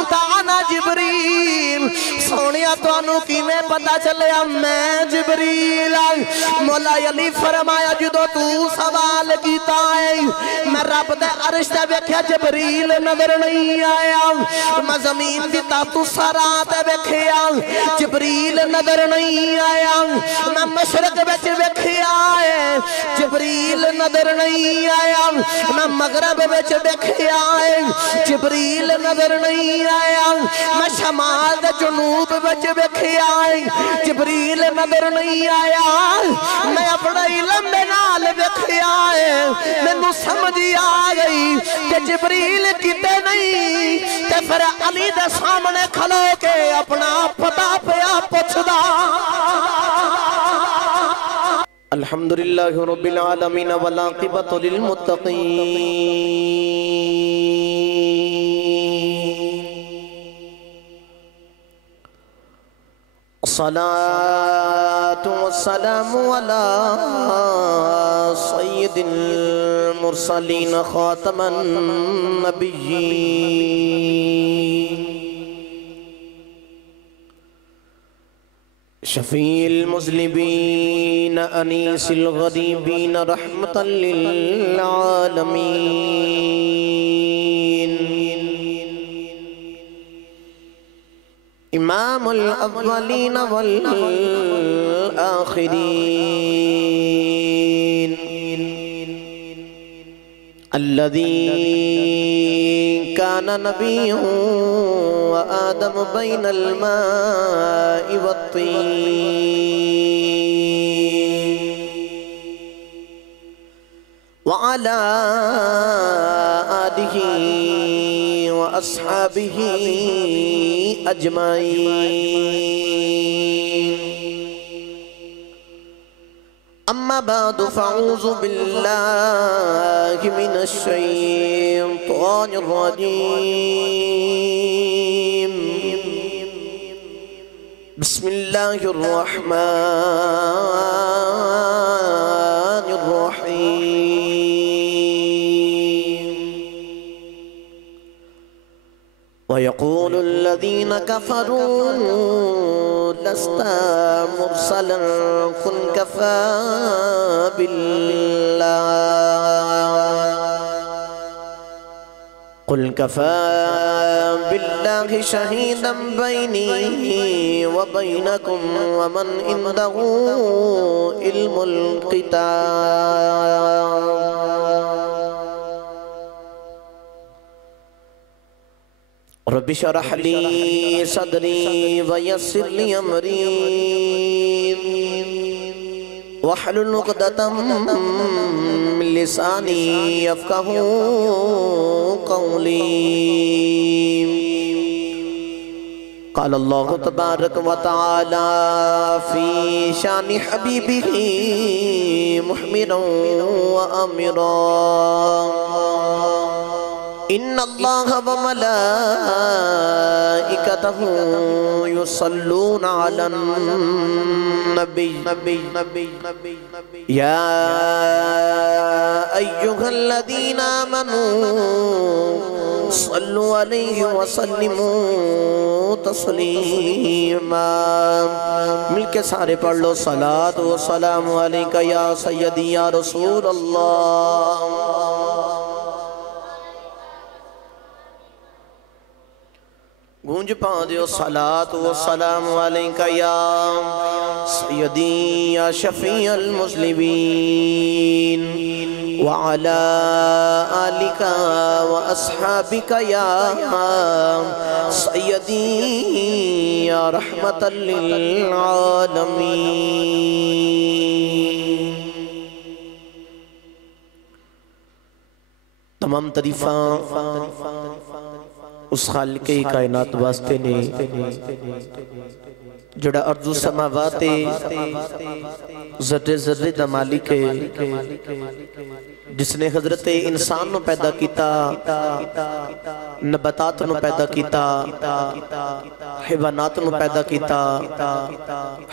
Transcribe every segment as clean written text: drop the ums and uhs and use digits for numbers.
علمت انا جبریل سونیا تانوں کیویں پتہ چلیا میں جبریل مولا علی فرمایا جدو تو سوال کیتا ہے میں رب دے عرش تے ویکھیا جبریل نظر نہیں آیا میں زمین دی تحت سرا تے ویکھیا جبریل نظر نہیں آیا میں مشرق وچ ویکھیا ہے جبریل نظر نہیں آیا میں مغرب وچ ویکھیا ہے جبریل نظر نہیں آیا میں شمال دے جنوب وچ ویکھیا ہے جبریل نظر نہیں آیا میں اپنا علم دے نال ویکھیا ہے مینوں سمجھ آ گئی کہ جبریل کتے نہیں تے پھر علی دے سامنے کھلو کے اپنا پتہ پیا پوچھدا الحمدللہ رب العالمین والعاقبۃ للمتقین الصلاة والسلام على سيد المرسلين خاتم النبيين شفيع المذنبين أنيس الغريبين رحمة للعالمين امام الاولین والآخرین الذي كان نبيا وآدم بين الماء والطين وعلى آله وأصحابه أجمعين أما بعد فأعوذ بالله من الشيطان الرجيم بسم الله الرحمن الرحيم ويقول الذين كفروا لست مرسلا قل كفى بالله شهيدا بيني وبينكم ومن عنده علم الكتاب رب اشرح لي صدري ويسر لي امري واحلل عقدة من لساني يفقهوا قولي قال الله تبارك وتعالى في شان حبيبه محمرا وأمرا إن الله وملائكته يصلون على النبي يا أيها الذين آمنوا صلوا عليه وسلموا تسليما مل کے سارے پڑھ لو صلاة والسلام علیکہ یا سیدی یا رسول اللہ گونج پان دیو صلاة والسلام علیکہ یا سیدی یا شفیع المذنبین وعلى آلك وأصحابك يا سيدي يا رحمة للعالمين تمام تعریفاں اس خالق کائنات واسطے نے جڑا ارض و سماوات ذرے ذرے دا مالک ہے جس نے حضرت انسان نو پیدا کیتا نباتات نو پیدا کیتا حیوانات نو پیدا کیتا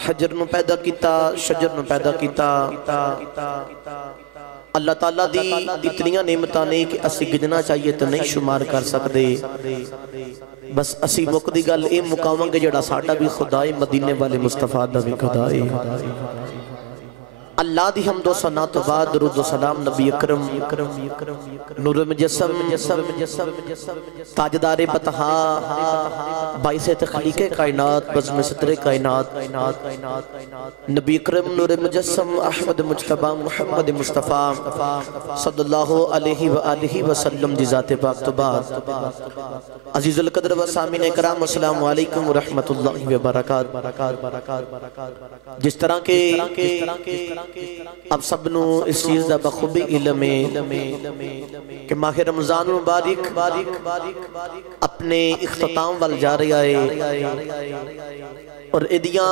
حجر نو پیدا کیتا شجر نو پیدا کیتا اللہ تعالیٰ دی اتنیاں نعمتاں نے کہ اسی گننا چاہیے تو نہیں شمار کر سکتے بس اسی مک دی گل اے مقاواں گے جڑا ساڈا بھی خدائے مدینے والے مصطفیٰ دا بھی خدائے اللہ دی حمد و ثنا تو بعد درود و سلام نبی اکرم نور مجسم تاجدار بطحا باعث تخلیق کائنات بزم ستر کائنات نبی اکرم نور مجسم احمد مجتبی محمد مصطفیٰ صلی اللہ علیہ وآلہ وسلم دی ذات پاک تو بعد عزیز القدر و سامعین اکرام السلام علیکم ورحمت اللہ وبرکاتہ جس طرح کے اب سب نو اس چیز دا بخوبی علم ہے کہ ماہ رمضان مبارک اپنے اختتام وال جا رہا ہے اور ادیاں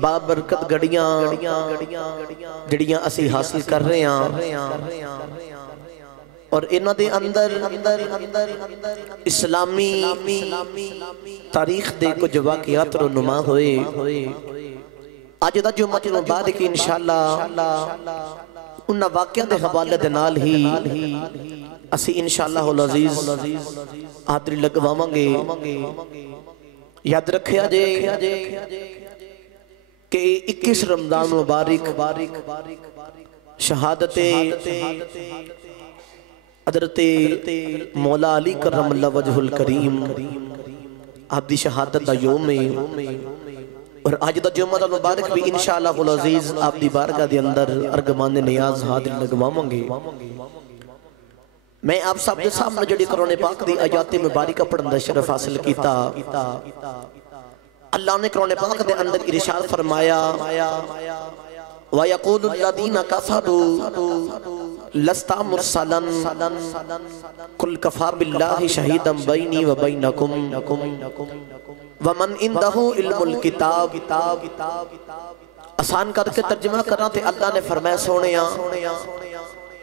بابرکت گڑیاں جڑیاں اسی حاصل کر رہے ہیں اور انہ دے اندر اسلامی تاریخ دے کچھ واقعات رونما ہوئے آج دا جو مجھے مبارک انشاءاللہ انہا واقعہ دے حوالے دے نال ہی اسی انشاءاللہ العزیز آدری لگواں گے یاد رکھیا جے کہ 21 رمضان مبارک شہادت حضرت مولا علی کرم اللہ وجہ الکریم آپ دی شہادت دا یوم ہے اور آج دا جمعہ دا مبارک بھی انشاءاللہ العزیز آپ دی بارگاہ دے اندر ارگمان نیاز حاضر لگواں گے میں آپ سب دے سامنے جڑی قرآن پاک دی آیات مبارکہ پڑھن دا شرف حاصل کیتا اللہ نے قرآن پاک دے اندر ارشاد فرمایا وَيَقُولُ الَّذِينَ كَفَرُوا لَسْتَ مُرْسَلًا قُلْ كَفَى بِاللَّهِ شَهِيدًا بَيْنِي وَبَيْنَكُمْ وَمَنْ عِنْدَهُ عِلْمُ الْكِتَابِ آسان کر کے ترجمہ کرنا تھے اللہ نے فرمایا سونیاں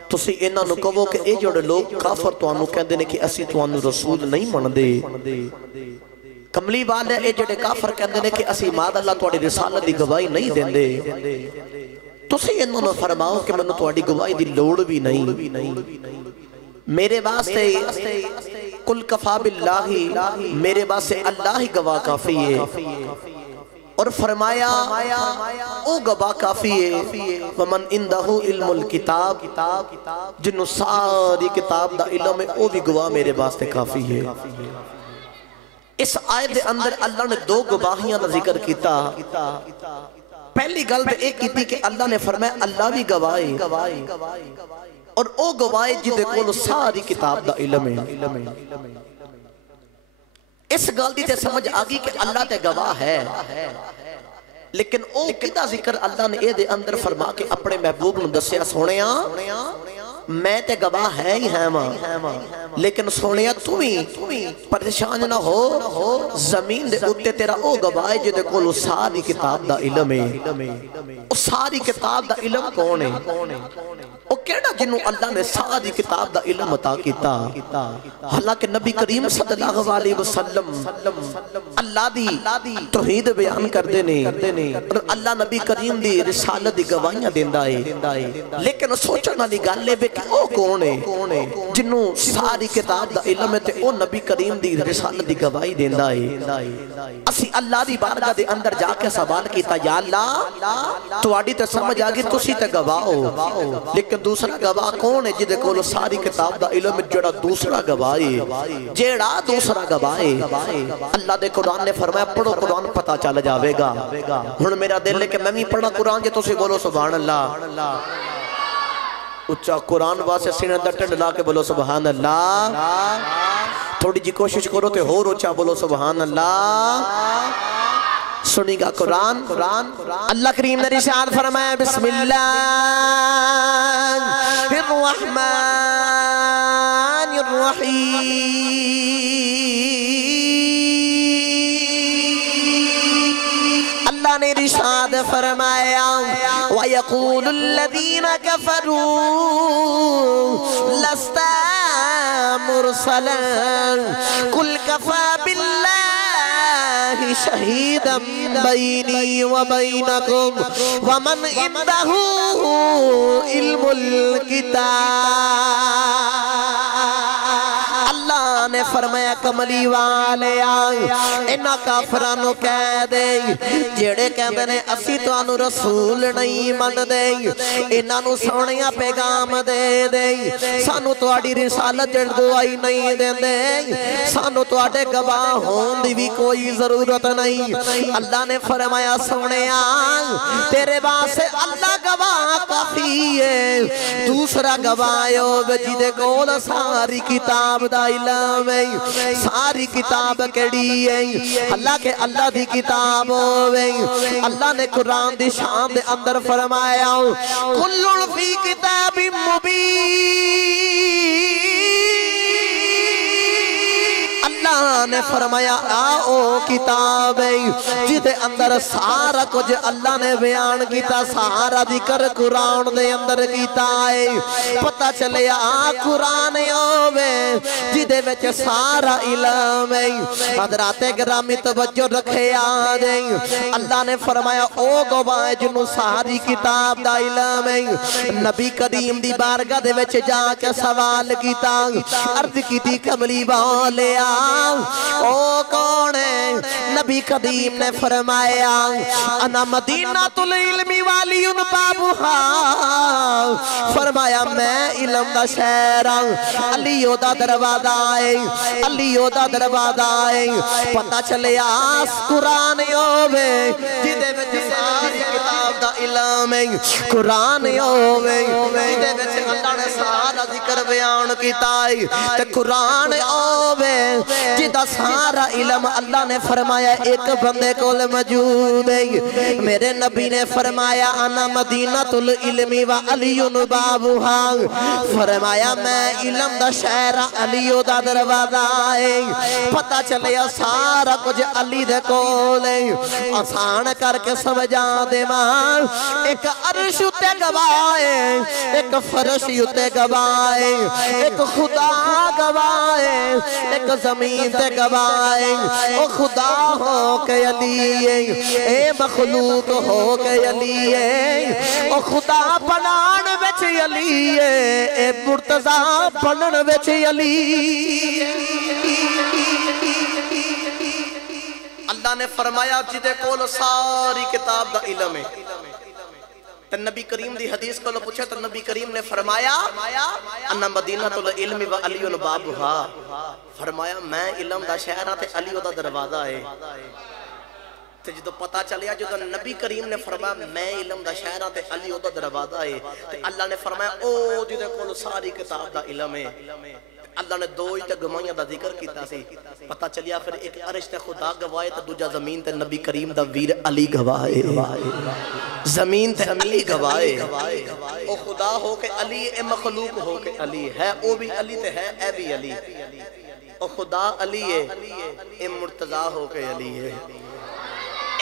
تسی انہاں نو کہو کہ اے جوڑے لوگ کافر تو آنو کہندے نے کہ اسی تو آنو رسول نہیں من دے کملی والے اے جوڑے کافر کہندے نے کہ اسی ماد اللہ تو آڑی رسالت دی گواہی نہیں دیں دے تسی انہاں نو فرماؤ کہ میں نے تو آڑی گواہی دی لوڑ بھی نہیں میرے واسطے قل کفا باللہ میرے واسطے اللہ ہی گواہ کافی ہے اور فرمایا او گواہ کافی ہے ومن اندہو علم الکتاب جنہوں ساری کتاب دا علم ہے او بھی گواہ میرے واسطے کافی ہے اس آیت دے اندر اللہ نے دو گواہیاں دا ذکر کیتا پہلی گل تے ایک کیتی کہ اللہ نے فرمایا اللہ بھی گواہ ہے اور او گواہ جدے کولو ساری کتاب دا علم ہے اس گل دی تے سمجھ آگی کہ اللہ تے گواہ ہے لیکن او کدا ذکر اللہ نے اے دے اندر فرما کے اپنے محبوب نو دسیا سونیاں میں تے گواہ ہے ہی ہے ماں لیکن سونیاں تمہیں پریشان نہ ہو زمین دے اتے تیرا او گواہ جدے کولو ساری کتاب دا علم ہے او ساری کتاب دا علم کون ہے او کیڑا جنہوں اللہ نے ساری کتاب دا علم عطا کیتا حالانکہ نبی کریم صلی اللہ علیہ وسلم اللہ دی توحید بیان کر دینے اور اللہ نبی کریم دی رسالت دی گواہیاں دیندہ ہے لیکن سوچنا دی گل لے بے کہ او کون ہے جنہوں ساری کتاب دا علم ہے تے او نبی کریم دی رسالت دی گواہی دیندہ ہے اسی اللہ دی بارگاہ دے اندر جا کے سوال کیتا یا اللہ تو آڑی تے سمجھ آگی تسی تے گواہ ہو لیکن دوسرا گواہ کون ہے جدے کولو ساری کتاب دا علم جڑا دوسرا گواہ ہے جڑا دوسرا گواہ ہے اللہ دے قرآن نے فرمایا پڑھو قرآن پتہ چل جاوے گا ہن میرا دل ہے کہ میں بھی پڑھا قرآن جے تسی بولو سبحان اللہ اچھا قرآن واسے سینے اندر ٹنڈ لا کے بولو سبحان اللہ تھوڑی جی کوشش کرو تے ہو روچا بولو سبحان اللہ سنی گا قرآن اللہ کریم نے رسالت فرمایا بسم اللہ الرحمن الرحیم اللہ نے رسالت فرمایا وَيَقُولُ الَّذِينَ كَفَرُوا لَسْتَ مُرْسَلًا قُلْ كَفَى بِاللَّهِ شہیدا بینی و بینکم ومن عنده علم الکتاب۔ اللہ نے فرمایا کملی والے انہاں کافرانو کہہ دے جڑے کہندے نے اسی تانوں رسول نہیں من دے انہاں نو سونیا پیغام دے دے سانو تواڈی رسالت گواہی نہیں دیندے سانو تواڈے گواہ ہون دی بھی کوئی ضرورت نہیں۔ اللہ نے فرمایا سونیا تیرے واسطے اللہ گواہ کافی ہے، دوسرا گواہ جدے کول ساری کتاب دا علم ہے، ساری کتاب کیڑی ہے اللہ کے اللہ دی کتاب ہوئے۔ اللہ نے قرآن دی شان دے اندر فرمایا کل فی کتاب مبین۔ اللہ نے فرمایا آؤ کتاب جدے اندر سارا کچھ اللہ نے بیان کیتا، سارا ذکر قرآن دے اندر کیتا ہے۔ پتہ چلے قرآن ہوئے جدے وچ سارا علم ہے۔ حضرات گرامی توجہ رکھے آدھے اللہ نے فرمایا او گواہ جنو ساری کتاب دا علم ہے۔ نبی کریم دی بارگاہ دے وچ جا کے سوال کیتا، عرض کیتی کملی والے او کون ہے؟ نبی قدیم نے فرمایا انا مدینہ العلم والی بابھا، فرمایا میں علم دا شہر علیو دا دروازہ ہے، علیو دا دروازہ ہے۔ پتہ چلے قرآن ہوئے جدے وچ ساری کتاب دا علم ہے، قرآن ہوئے جدے وچ اللہ نے سارا ذکر بیان کیتا ہے، تے قرآن ہوئے جدا سارا علم اللہ نے فرمایا ایک بندے کو موجود ہے۔ میرے نبی نے فرمایا انا مدینہ العلم و علی بابھا، فرمایا میں علم دا شہر علیو دا دروازہ ہے۔ پتہ چلے سارا کچھ علی دے کول ہے۔ آسان کر کے سمجھا دے ماں ایک عرش تے گواہ ہے، ایک فرش تے گواہ ہے، ایک خدا گواہ ہے، ایک زمین تے گواہ ہے۔ او خدا ہو کے علی ہے، اے مخلوق ہو کے علی ہے۔ او خدا بنان وچ علی ہے، اے مرتضیٰ بنن وچ علی ہے۔ اللہ نے فرمایا جدے کول ساری کتاب دا علم ہے۔ تو نبی کریم دی حدیث کو پوچھا تو نبی کریم نے فرمایا انا مدینہ العلم و علی بابھا، فرمایا میں علم دا شہر تے علی دا دروازہ ہے۔ تو جدو پتہ چلیا جدو نبی کریم نے فرمایا میں علم دا شہر تے علی دا دروازہ ہے، تو اللہ نے فرمایا او جدے کول ساری کتاب دا علم ہے۔ اللہ نے دو ہی تے گواہیاں دا ذکر کیتا سی، پتہ چلیا پھر ایک عرش تے خدا گواہ تے دوجا زمین تے نبی کریم دا ویر علی گواہ ہے۔ زمین تے علی گواہ ہے، او خدا ہو کے علی، اے مخلوق ہو کے علی ہے، او بھی علی تے ہے، اے بھی علی۔ او خدا علی ہے، اے مرتضیٰ ہو کے علی ہے،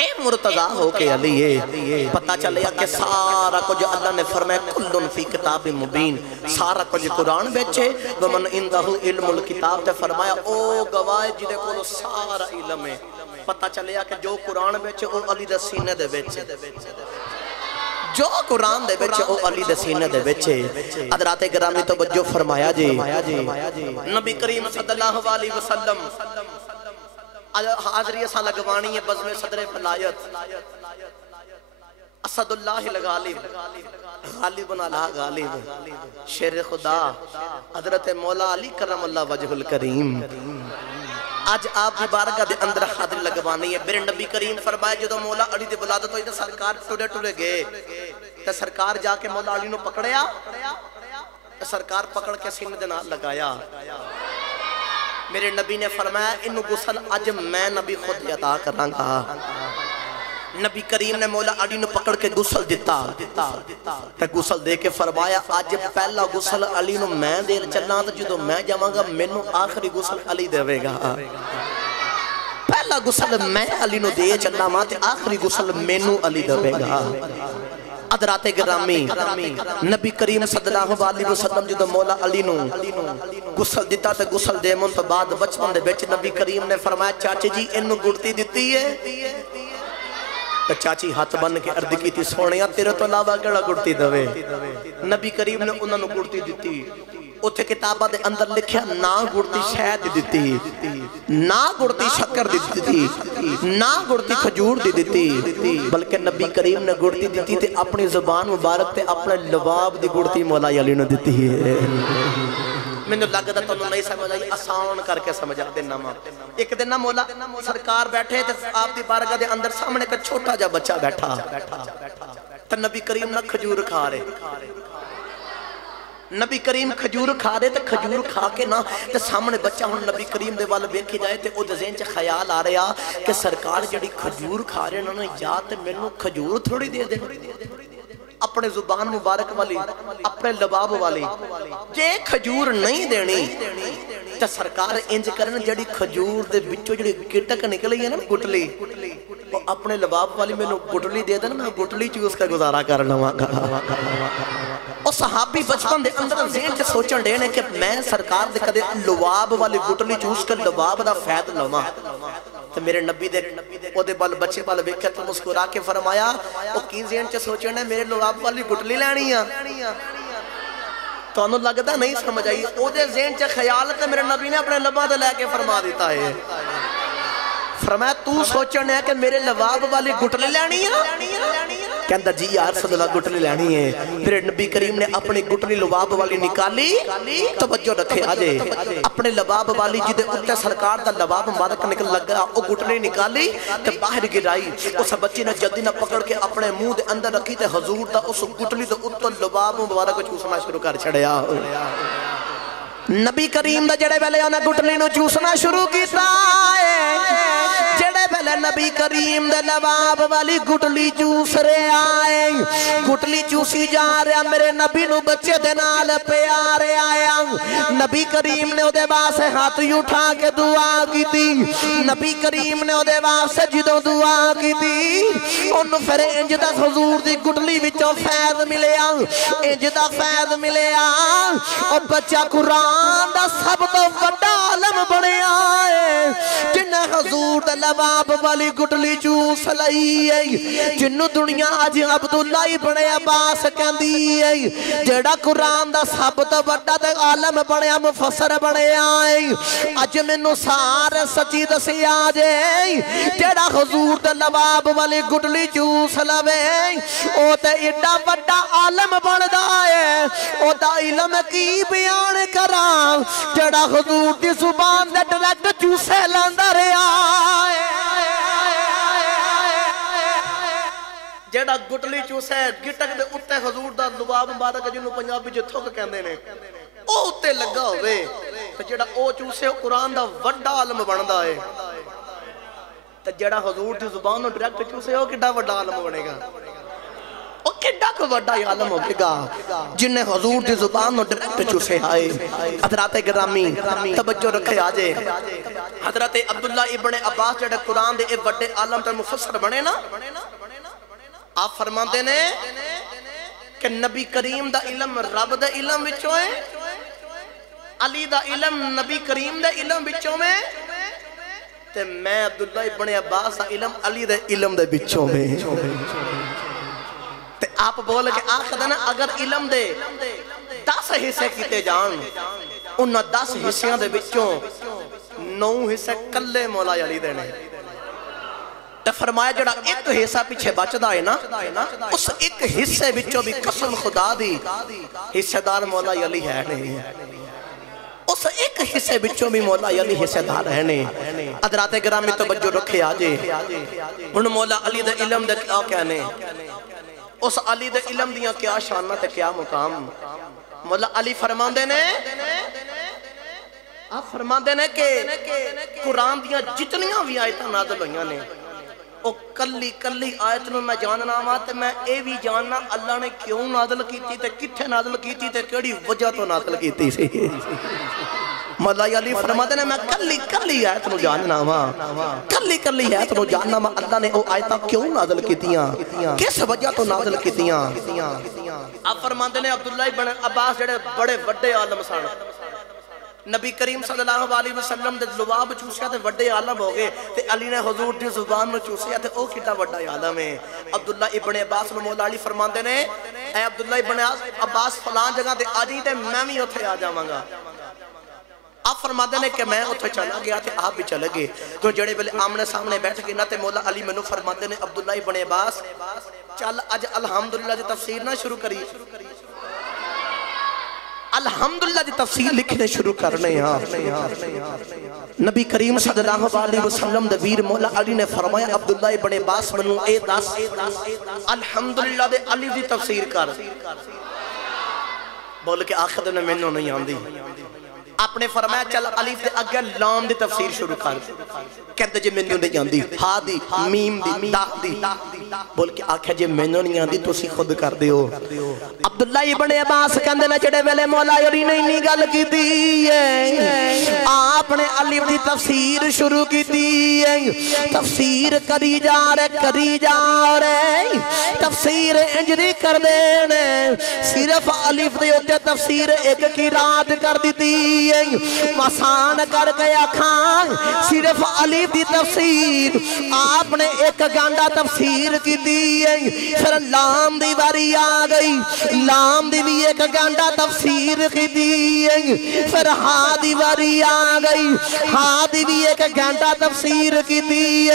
اے مرتضیٰ ہو کے علی ہے۔ پتہ چلیا کہ سارا کچھ اللہ نے فرمایا کلن فی کتاب مبین، سارا کچھ قرآن بیچے ومن عندہ علم الکتاب تے فرمایا او گواہ جدے کو سارا علم ہے۔ پتہ چلیا کہ جو قرآن بیچے او علی دے سینے دے بیچے، جو قرآن دے بیچے او علی دے سینے دے بیچے۔ حضرات گرامی توجہ فرمایا جی نبی کریم صلی اللہ علیہ وسلم حاضری اسا لگوانی ہے بزم صدر فلایت اسد اللہ الغالب غالبنا لا غالب شیر خدا حضرت مولا علی کرم اللہ وجہ الکریم۔ آج آپ کی بارگاہ دے اندر حاضری لگوانی ہے۔ میرے نبی کریم فرمائے جدو مولا علی دے بلادت ہوئی تو سرکار ٹوڑے ٹوڑے گئے، تو سرکار جا کے مولا علی نو پکڑیا، تو سرکار پکڑ کے سینے دے نال لگایا۔ میرے نبی نے فرمایا انہوں غسل اج میں نبی خود عطا کراں گا۔ نبی کریم نے مولا علی نو پکڑ کے غسل دیتا، تے غسل دے کے فرمایا آج پہلا غسل علی نو میں دے چلنا، تو جدو میں جاواں گا مینوں آخری غسل علی دے گا۔ پہلا غسل میں علی نو دے چلنا ماں تے آخری غسل مینوں علی دے گا۔ حضرات گرامی نبی کریم صلی اللہ علیہ وسلم جدو مولا علی نو گسل دیتا تے گسل دے من تو بعد بچپن دے بیچ نبی کریم نے فرمایا چاچی جی انہوں گڑتی دیتی ہے تو چاچی ہاتھ بن کے عرض کی تھی سونیا تیرے تو علاوہ کیڑا گڑتی دوے نبی کریم نے انہوں گڑتی دیتی اتھے کتابہ دے اندر لکھیا نا گڑتی شہد دیتی نا گڑتی شکر دیتی نا گڑتی کھجور دیتی بلکہ نبی کریم نے گڑتی دیتی تھی اپنی زبان مبارک تے اپنے لباب دی گڑتی مولا علی نے دیتی ہے میں نے لگتا تو نہیں سمجھا آسان کر کے سمجھا دینا ماں ایک دن مولا سرکار بیٹھے تھے آپ دی بارگاہ دے اندر سامنے کا چھوٹا جا بچہ بیٹھا تو نبی کریم نہ کھجور کھا رہے نبی کریم کھجور کھا دے تو کھجور کھا کے نا تے سامنے بچہ ہون نبی کریم دے والا بیکھی جائے تے او دے ذہن چ خیال آ رہا کہ سرکار جڑی کھجور کھا رہے نا یا تے مینوں کھجور تھوڑی دے دے اپنے زبان مبارک والی اپنے لباب والی جے کھجور نہیں دینی تے سرکار انج کرن جڑی کھجور دے بچوں جڑی گٹک نکلی ہے نا گٹلی اپنے لباب والی میں گٹلی دے دینا میں گٹلی چوز کا گزارا کرنا اور صحابی بچپن دے اندر ذہن سے سوچن دینے کہ میں سرکار دے کدے لباب والی گٹلی چوز کر لباب دا فید لما تو میرے نبی دے او دے بال بچے بال بیکھے تو مسکرا کے فرمایا او کی ذہن سے سوچن ہے میرے لباب والی گٹلی لینی ہے تو انہوں لگتا نہیں سمجھ آئی او دے ذہن سے خیال ہے میرے نبی نے اپنے لبا دے لے کے فرما دیتا ہے فرمایا تو سوچنے ہے کہ میرے لباب والی گٹلی لینی ہے کہندہ جی یا رسول اللہ گٹلی لینی ہے پھر نبی کریم نے اپنی گٹلی لباب والی نکالی توجہ رکھے آجے اپنے لباب والی جدے اتے سرکار دا لباب مبارک نکل لگ گیا او گٹلی نکالی تو باہر گرائی اس بچی نے جلدی نہ پکڑ کے اپنے منہ دے اندر رکھی تے حضور دا اس گٹلی دے اتے لباب مبارک چوسنا شروع کر چھڑیا نبی کریم دا جڑے پہلے انہیں گٹلی نو چوسنا شروع کیتا ہے جڑے پہلے نبی کریم دے لباب والی گٹلی چوس رہے آئے گٹلی چوسی جا رہا میرے نبی نو بچے دے نال پیارے آیا نبی کریم نے دے واسے ہاتھ اٹھا کے دعا کی تھی نبی کریم نے دے واسے جدو دعا کی تھی ان پھر انجدہ حضور دی گٹلی وچوں فیض ملے انجدہ فیض ملے اور بچہ قرآن دا سب تو وڈا عالم بنے آئے جنہیں حضور دا لباب والی گٹلی چوس لئی ہے جنہوں دنیا آج عبداللہ بنے عباس کہندی ہے جڑا قرآن دا سب تو وڈا دا عالم بنے مفسر بنے آئے اج منو سارے سچی دسی آجے جڑا حضور دا لباب والی گٹلی چوس لوے او تے ایڈا وڈا عالم بن دائے او دا علم کی بیان کرا جڑا حضور دی زبان دے ڈریکٹ چوسے لاندہ رہے آئے جڑا گٹلی چوسے گٹک دے اتے حضور دا لباب مبارک جنہوں پنجابی جو تھوک کہندے نے او اتے لگا ہوئے جڑا او چوسے قرآن دا وڈا عالم بندا ہے تو جڑا حضور دی زبان ڈریکٹ چوسے ہو کڈا وڈا عالم بنے گا او کڈا کو وڈا عالم ہوگے گا جنہیں حضور دی زبان ڈریکٹ چوسے آئے حضرات گرامی توجہ رکھے آجے حضرت عبداللہ ابن عباس جڑے قرآن دے وڈے عالم تے مفسر بنے نا آپ فرماندے نے کہ نبی کریم دا علم رب دا علم بچوں ہے علی دا علم نبی کریم دا علم بچوں میں تے میں عبداللہ ابن عباس دا علم علی دا علم دا بچوں میں تے آپ بولے کہ آخر نا اگر علم دے 10 حصے کیتے جان انہا 10 حصیاں دے بچوں 9 حصے کلے مولا علی دینے تے فرمایا جڑا ایک حصہ پیچھے بچ دائے نا اس ایک حصے بچوں بھی قسم خدا دی حصہ دار مولا علی ہے نہیں اس ایک حصے بچوں بھی مولا علی حصہ دار ہے نہیں حضرات گرامی توجہ رکھے آجے ان مولا علی دے علم دے کیا کہنے اس علی دے علم دیاں کیا شانہ تے کیا مقام مولا علی فرمان دینے آپ فرمان دینے کہ قرآن دیاں جتنیاں بھی آیتاں نازل ہوئیاں نے او کلی آیت نو میں جاننا ہوا تے میں اے بھی جاننا اللہ نے کیوں نازل کیتی تے کتھے نازل کیتی تے کیڑی وجہ تو نازل کیتی سی مولا علی فرماتے ہیں میں کلی آیت نو جاننا ہاں کلی آیت نو جاننا ہاں اللہ نے او آیتاں کیوں نازل کیتیاں کس وجہ تو نازل کیتیاں آپ فرماتے ہیں عبداللہ ابن عباس جڑے بڑے وڈے عالم سن نبی کریم صلی اللہ علیہ وسلم دے زباب چوسیا تے وڈے عالم ہو گئے تے علی نے حضور دی زبان نو چوسیا تے او کیتا وڈا عالم ہے عبداللہ ابن عباس نو مولا علی فرماندے نے اے عبداللہ ابن عباس فلان جگہ تے آ جی تے میں بھی اوتھے آ جاواں گا آپ فرماتے ہیں کہ میں اتھے چلا گیا تھے آپ بھی چلے گئے تو جڑے بلے آمنے سامنے بیٹھ گئے نا تے مولا علی منو فرماتے ہیں عبداللہ ابن عباس چل اج الحمدللہ دی تفسیر نہ شروع کری الحمدللہ دی تفسیر لکھنے شروع کرنے نبی کریم صلی اللہ علیہ وسلم دے ویر مولا علی نے فرمایا عبداللہ ابن عباس منو اے دس الحمدللہ دے علی دی تفسیر کر بول کے آخر نے منو نہیں آن دی آپ نے فرمایا چل علیف دے اگر لام دی تفسیر شروع کر کہتے جے منو نہیں آن دی ہا دی میم دی دا دی بول کے آکھا جے منو نہیں آن دی تو سی خود کر دے ہو عبداللہ ابن عباس کہندے نا جڑے ویلے مولا علی نے نہیں گل کی دی آپ نے علیف دی تفسیر شروع کی دی تفسیر کری جا رہے تفسیر انجری کر دینے صرف علیف دی ہوتے تفسیر ایک کی رات کر دیتی مسان کر گیا کھان صرف علیف دی تفسیر آپ نے ایک گانڈا تفسیر کی دی پھر لام دی باری آگئی لام دی بھی ایک گانڈا تفسیر کی دی پھر ہا دی باری آگئی ہا دی بھی ایک گانڈا تفسیر کی دی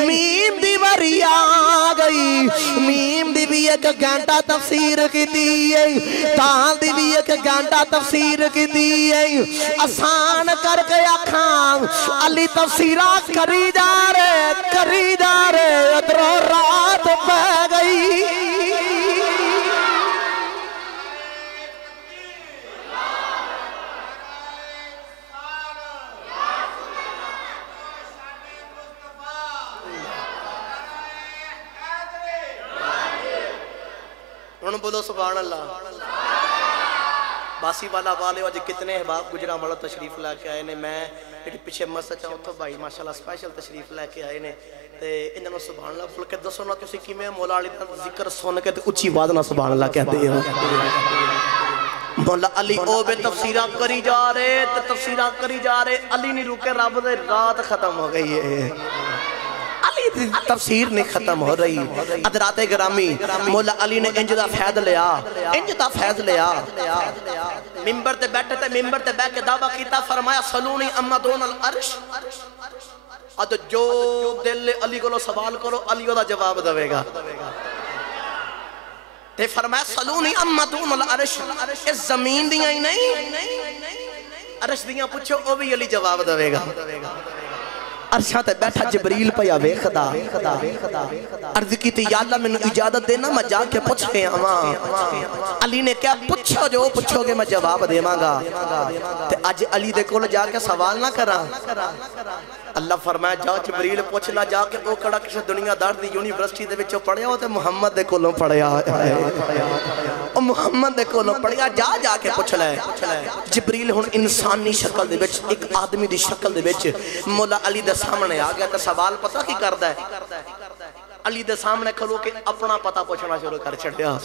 میم دی باری آگئی میم دی بھی ایک گانڈا تفسیر کی دی تال دی بھی ایک گانڈا تفسیر کی دی آسان کر کے آکھاں علی تفسیرہ کری جا رہے ادرو رات پہ گئی انہوں بولو سبحان اللہ باسی والا والے آج کتنے احباب گجرہ والا تشریف لے کے آئے نے میں پیچھے مسجد چاہوں تو بھائی ماشاءاللہ سپیشل تشریف لے کے آئے نے تے انہوں سبحان اللہ بول کے دسو نا تسی کی میں مولا علی دا ذکر سن کے تے اچھی بات نہ سبحان اللہ کہتے ہیں مولا علی او بے تفسیرہ کری جا رہے تے تفسیرہ کری جا رہے علی نہیں روکے رب دے رات ختم ہو گئی ہے تفسیر نہیں ختم ہو رہی حضرات گرامی مولا علی نے انج دا فیض لیا ممبر تے بیٹھے تے ممبر تے بیٹھ کے دعویٰ کیتا فرمایا سلونی اما دون العرش اد جو دل علی کو سوال کرو علی دا جواب دوے گا تے فرمایا سلونی اما دون العرش اس زمین دیاں ہی نہیں عرش دیاں پوچھو او بھی علی جواب دوے گا عرشاں تے بیٹھا جبریل پیا ویکھدا عرض کیتی یا اللہ میں اجازت دینا میں جا کے پوچھ کے آواں علی نے کہا پوچھو جو پوچھو گے میں جواب دیواں گا تے اج علی دے کول جا کے سوال نہ کراں اللہ فرمایا جا جبریل پوچھ لا جا کے او کڑا کسے دنیا دار دی یونیورسٹی دے وچوں پڑھیا ہو تے محمد دے کولوں پڑھیا او محمد دے کولوں پڑھیا جا کے پوچھ لے جبریل ہن انسانی شکل دے وچ ایک آدمی دی شکل دے وچ مولا علی دے سامنے آ گیا تے سوال پتہ کی کردا ہے علی دے سامنے کھلو کے اپنا پتہ پوچھنا شروع کر چھڈیا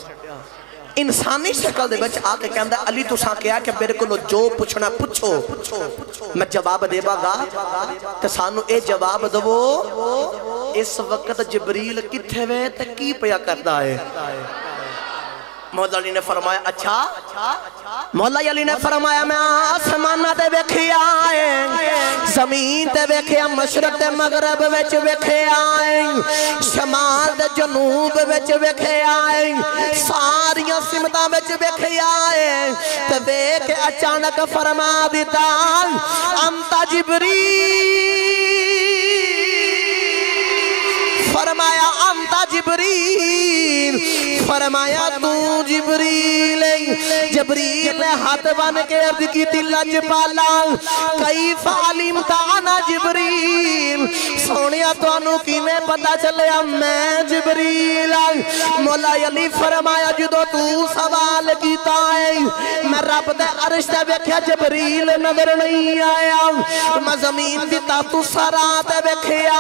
انسانی شکل دے بچ آکے کہندہ علی تو ساں کیا کہ میرے کو جو پوچھنا پوچھو میں جواب دے باگا کہ سانو اے جواب دو اس وقت جبریل کتھے وے تے کی پیا کردہ ہے مولا علی نے فرمایا اچھا مولا علی نے فرمایا میں آسمانہ تے بیکھی آئے زمین تے بیکھی مشرق تے مغرب ویچ بیکھی آئے شمال تے جنوب ویچ بیکھی آئے ساریاں سمتہ ویچ بیکھی آئے تے بیکھ اچانک فرما دیتا انتا جبریل فرمایا انتا جبریل فرمایا تو جبریل جبریل نے ہاتھ بن کے عرض کی تھی لج پالا کیف علمت انا جبریل سونے سونیا تانوں کیویں پتہ چلیا میں جبریل مولا علی فرمایا جدو تو سوال کیتا ہے میں رب دے عرش تے ویکھیا جبریل نظر نہیں آیا میں زمین دی تحت سرات ویکھیا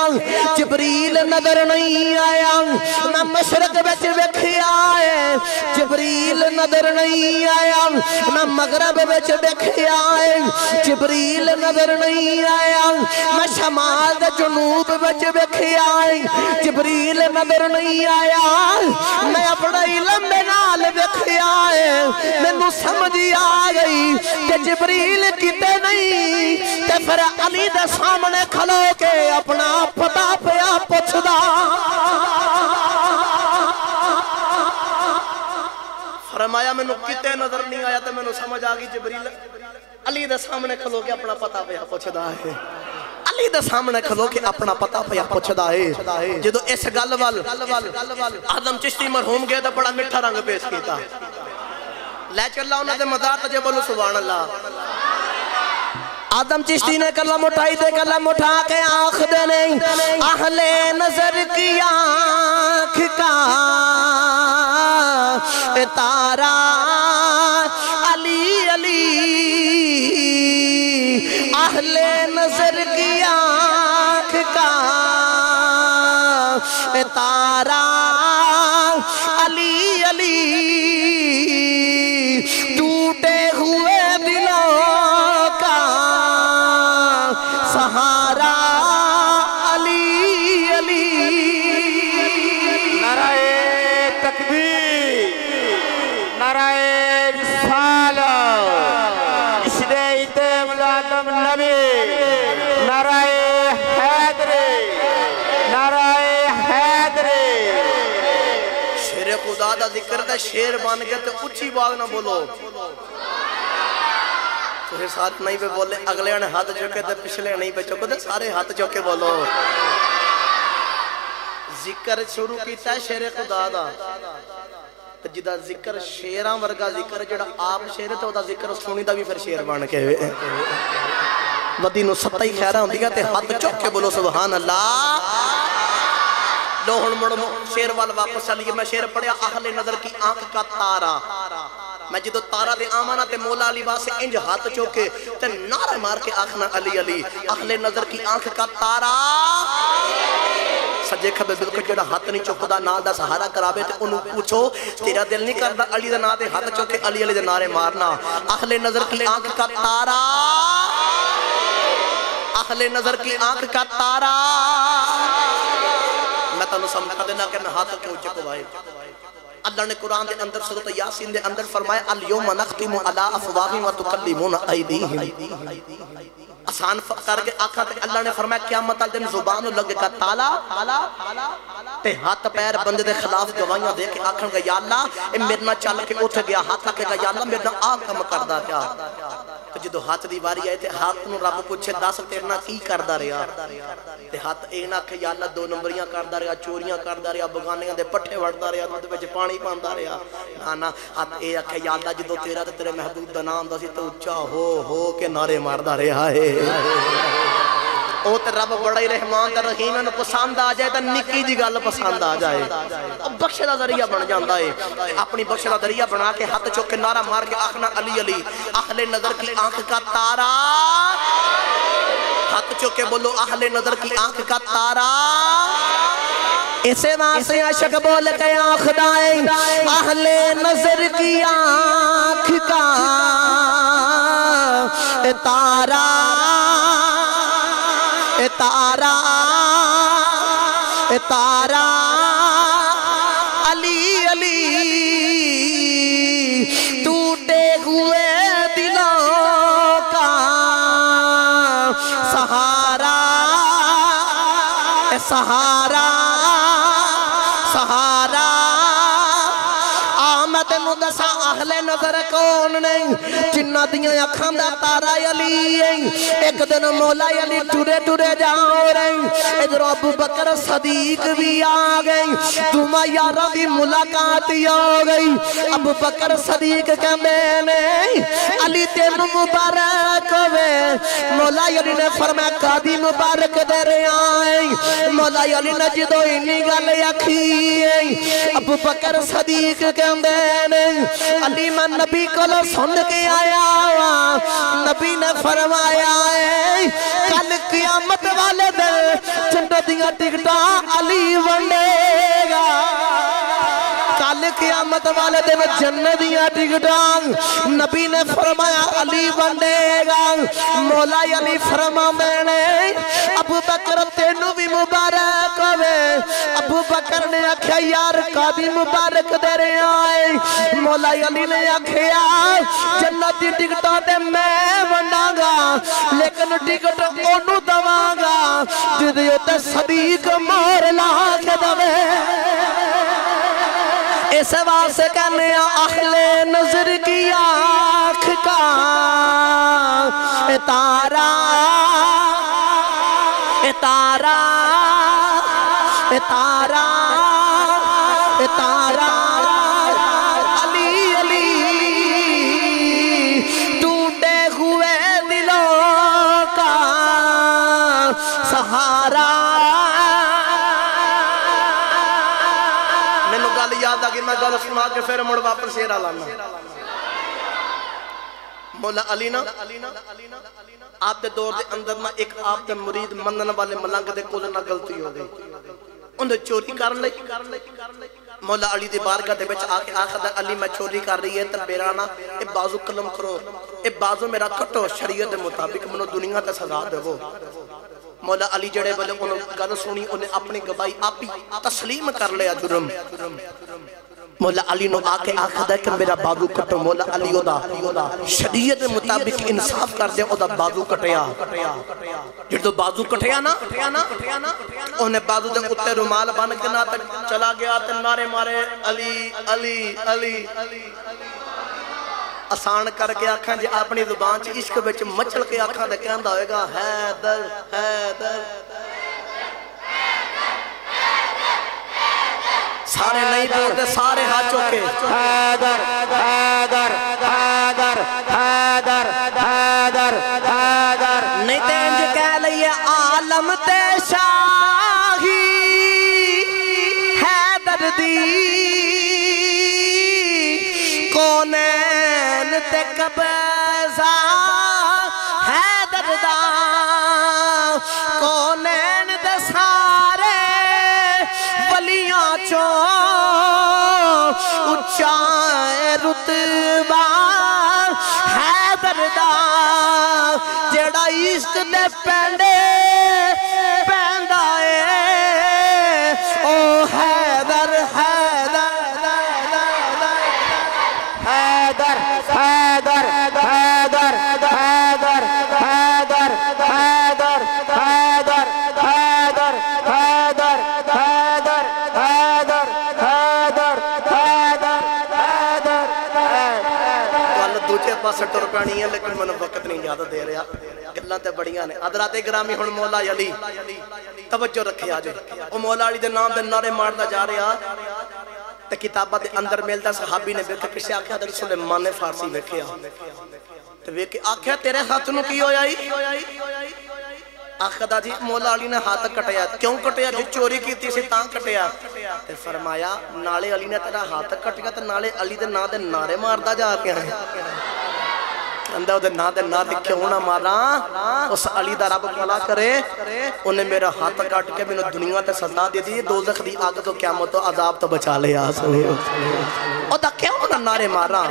جبریل نظر نہیں آیا میں مشرق وچ ویکھیا ہے جبریل نظر نہیں آیا میں مغرب وچ ویکھیا ہے جبریل نظر نہیں آیا میں شمال دے جنوب وچ ویکھیا ہے جبریل نظر نہیں آیا میں اپنا علم دے نال ویکھیا ہے مینوں سمجھ آ گئی کہ جبریل کتے نہیں تے پھر علی دے سامنے کھلو کے اپنا پتہ پیا پوچھدا فرمایا مینوں کتے نظر نہیں آیا تے مینوں سمجھ آ گئی جبریل علی دے سامنے کھلو کے اپنا پتہ پیا پوچھدا ہے علی دے سامنے کھلو کے اپنا پتہ پیا پوچھدا ہے جدو اس گل وال آدم چشتی مرحوم گیا تے بڑا میٹھا رنگ پیش کیتا لے چلا انہاں دے مزار تے جے بولو سبحان اللہ آدم چشتی نے کلم اٹھائی دے کلم اٹھا کے آنکھ دے نہیں اہل نظر کی آنکھ کا تارا علی علی اہل نظر کی آنکھ کا تارا علی علی ٹوٹے ہوئے دلوں کا سہارا علی علی نعرہ تکبیر نعرہ رسالت اشرعیت ملادم نبی نعرہ حیدر نعرہ حیدر شیر خدا دا ذکر دا شیر بان گیا تو اچھی باغ نہ بولو تو ساتھ نہیں پہ بولے اگلے نے ہاتھ چوکے دے پچھلے نہیں پہ چوکے دے سارے ہاتھ چوکے بولو ذکر شروع کیتا ہے شیر خدا دا جدا ذکر شیران ورگا ذکر جڑا آپ شیر تو دا ذکر سونی دا بھی پھر شیر بان کے ہوئے ودی نو ستہ ہی خیرہ ہوں دیا تے ہاتھ چوکے بولو سبحان اللہ لوہن مڑ شیر وال واپس چلیے میں شیر پڑھیا اہل نظر کی آنکھ کا تارا میں جدو تارا دے آمانا تے مولا علی باس سے انج ہاتھ چوکے تے نعرہ مار کے آنکھنا علی علی اہل نظر کی آنکھ کا تارا سجے کھبے بالکل جڑا ہاتھ نہیں چوکدا نال دا سہارا کرابے تے انہوں پوچھو تیرا دل نہیں کردا علی دا نا دے ہاتھ چوکے علی علی دے نعرے مارنا اہل نظر کی آنکھ کا تارا اہل نظر کی آنکھ کا تارا میں تانوں سمجھا دینا کہ میں ہاتھ کے اونچے کو وائے اللہ نے قرآن دے اندر سورۃ یاسین دے اندر فرمایا الیوم نختم علی افواہہم وتکلمنا ایدیہم آسان کر کے آقا تے اللہ نے فرمایا قیامت دن زبان لگے کا تالا تے ہاتھ پیر بندے دے خلاف گواہیاں دے کے آکھن گا یا اللہ اے میرے نہ چل کے اٹھ گیا ہاتھ آکھے گا یا اللہ میرے نہ آ کم کردا کیا تو جدو ہاتھ دی واری آئے تے ہاتھ نو رب پوچھے دس تیرے نہ کی کردا رہیا تے ہاتھ اے نہ کہ یا اللہ دو نمبریاں کردا رہیا چوریاں کردا رہیا بگانیاں دے پٹھے وڑدا رہیا دودھ وچ پانی پاندا رہیا نا ہاتھ اے آکھے یا اللہ جدو تیرا تے تیرے محبوب دا نام دا سی تے اونچا ہو کے نعرے ماردا رہیا ہے او تے رب بڑا ہی رحمان تے رحیم انہوں پسند آ جائے تے نکی جی گل پسند آ جائے اب بخش دا ذریعہ بن جاندہ ہے اپنی بخش دا ذریعہ بنا کے ہاتھ چوک کے نعرہ مار کے آخنا علی علی اہل نظر کی آنکھ کا تارا ہاتھ چوک کے بولو اہل نظر کی آنکھ کا تارا اسے واسے عشق بول کے آنکھ دائیں اہل نظر کی آنکھ کا تارا تارا تارا علی علی ٹوٹے ہوئے دلوں کا سہارا سہارا سہارا آمد تینوں دسا اہل نظر کون نہیں جنہ دیاں اکھاں دا تارا علی ایک دن مولا علی ٹورے ٹورے جا رہے ادھر ابو بکر صدیق بھی آ گئی دوما یارہ دی ملاقات آ گئی ابو بکر صدیق کہنے نہیں علی تینوں مبارک ہوئے مولا علی نے فرمایا قاضی مبارک دے رہے آئیں مولا علی نے جدو انہی گل اکھی ابو بکر صدیق کہندے نہیں علی میں نبی کو سن کے آیا نبی نے فرمایا ہے کل قیامت والے دن جنتیاں ٹکٹاں علی ونڈے گا کل قیامت والے دن جنتیاں ٹکٹاں نبی نے فرمایا علی ونڈے گا مولا علی فرما دینے ابو بکر تینوں بھی مبارک ہوئے ابو بکر نے آکھیا یار قاضی مبارک دے رہے آئے مولا علی نے آکھیا جنتی ٹکٹاں دے میں ونڈاں گا لیکن ٹکٹ اونوں دواں گا جدی ہوتے صدیق مور لا کے دوے اس واسے کہنے اہل نظر کی آنکھ کا تارا تارا تارا تارا علی علی ٹوٹے ہوئے دلوں کا سہارا میں نے گل یاد آگئی میں گل سنا کے پھر مڑ واپس شیرہ لانا مولا علی نا آپ دے دور دے اندر نا ایک آپ دے مرید منن والے ملنگ دے کول نہ غلطی ہو گئی انہیں چوری کر لئی مولا علی دی بارگاہ دے بچ آکے آخر علی میں چوری کر رہی ہے تب بیرانا اے بازو قلم کرو اے بازو میرا کٹو شریعت مطابق منو دنیا تے سزا دے وہ مولا علی جڑے بلے انہوں گل سنی انہیں اپنی گواہی آپ تسلیم کر لیا جرم مولا علی نو آکے آخر کہ میرا بازو کٹو مولا علی دا شریعت مطابق انصاف کر دے او دا بازو کٹیا جڑو بازو کٹیا نا انہیں بازو دے اتے رومال بن کے نا تک چلا گیا تے نارے مارے علی علی علی آسان کر کے آکھاں جی اپنی زبان چی عشق بچ مچل کے آکھاں دے کہندہ ہوئے گا حیدر حیدر سارے نہیں بولتے سارے ہاتھ چوکے حیدر حیدر حیدر حیدر حیدر حیدر نہیں تینج کہہ لئیے عالم تے شاہی حیدر دی کونین تے قبضہ حیدر دا کونین دے سارے ولیاں چو اچھائے رتبہ حیدر دا جڑا عشق دے پینڈے پیندہ ہے او حیدر حیدر حیدر حیدر حیدر حیدر حیدر حیدر حیدر حیدر حیدر حیدر حیدر حیدر حیدر گل دوجے پاس ٹر پانی ہے لیکن میں وقت نہیں زیادہ دے رہا گلاں تے بڑیاں نے حضرات گرامی ہن مولا علی توجہ رکھے آجے او مولا علی دے نام دے نعرے ماردا جا رہا تے کتابہ دے اندر میلدہ صحابی نے بیکھا کسے آکھیا حضرت سلیمان فارسی بیکھیا تے بیکھے آکھیا تیرے ہاتھ نو کی ہویا آخدہ جی مولا علی نے ہاتھ کٹیا کیوں کٹیا جو چوری کی تھی سے تاں کٹیا تے فرمایا نالے علی نے تیرا ہاتھ کٹیا تے نالے علی دے نا دے نعرے ماردہ جا کے ہیں اندہ دے نا دے نا دے کیوں نہ مارا اس علی دا رب بھلا کرے انہیں میرا ہاتھ کٹ کے میں دنیا تے سزا دے دی دوزخ دی آگ تو قیامت و عذاب تو بچا لے او دا کیوں نہ نعرے مارا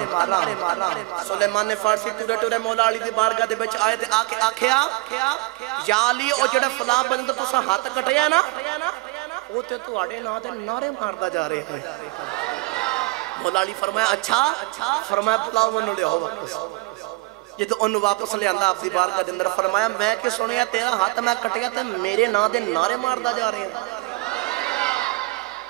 سلیمان فارسی ٹورے ٹورے مولا علی دی بارگاہ دے بچ آئے تے آکے آکھیا یا علی او جڑا فلاں بندہ تو سا ہاتھ کٹیا نا وہ تے تو آڑے نا دے نعرے ماردہ جا رہے ہیں مولا علی فرمایا اچھا فرمایا بلاؤ منو لے ہو واپس یہ تو انہوں واپس لے آندہ آپ دی بارگاہ دے اندر فرمایا میں کہ سنیا تیرا ہاتھ میں کٹیا تے میرے نا دے نعرے ماردہ جا رہے ہیں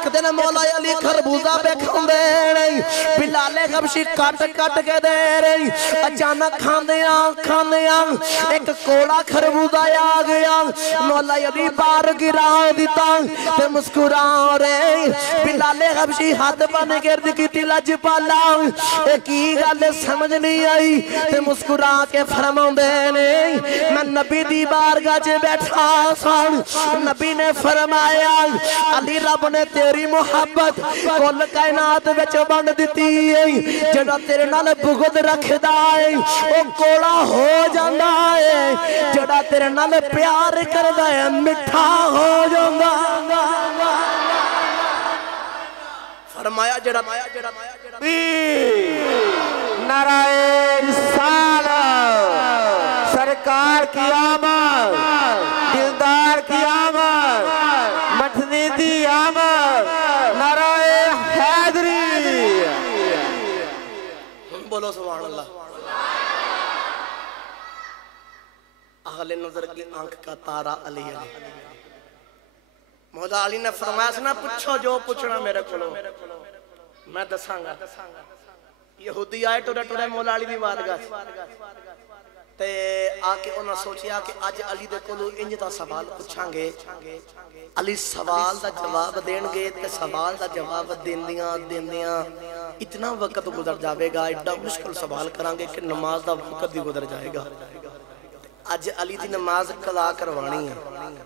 ایک دن مولا علی خربوزہ پہ کھاندے نہیں بلال حبشی کٹ کٹ کے دے رہی اچانک کھاندیاں ایک کوڑا خربوزہ آ گیا مولا علی بار گرا دیتا تے مسکرا رہے بلال حبشی ہاتھ بن گرد کی تلج پالا ایک ہی گل سمجھ نہیں آئی تے مسکرا کے فرماؤں دینے میں نبی دی بارگاہ چے بیٹھا سان نبی نے فرمایا علی رب نے تیری محبت کل کائنات بچ بند دیتی ہے جڑا تیرے نال بغض رکھدا ہے او کوڑا ہو جاندا ہے جڑا تیرے نال پیار کردا ہے مٹھا ہو جاندا فرمایا جڑا نعرہ رسالت سرکار کی آمد دلدار کی آمد مٹھنی دی آمد نعرہ حیدری بولو سبحان اللہ اہل نظر کی آنکھ کا تارا علی علی مولا علی نے فرمایا سنا پوچھو جو پوچھنا میرے کھلو میں دساں گا یہودی آئے ٹورے ٹورے مولا علی دی بارگاہ تے آکے انہاں سوچیا کہ آج علی دے کولو انج دا سوال پوچھاں گے علی سوال دا جواب دین گے تے سوال دا جواب دیندیاں اتنا وقت گزر جاوے گا ایڈا مشکل سوال کران گے کہ نماز دا وقت بھی گزر جائے گا آج علی دی نماز قضا کروانی ہے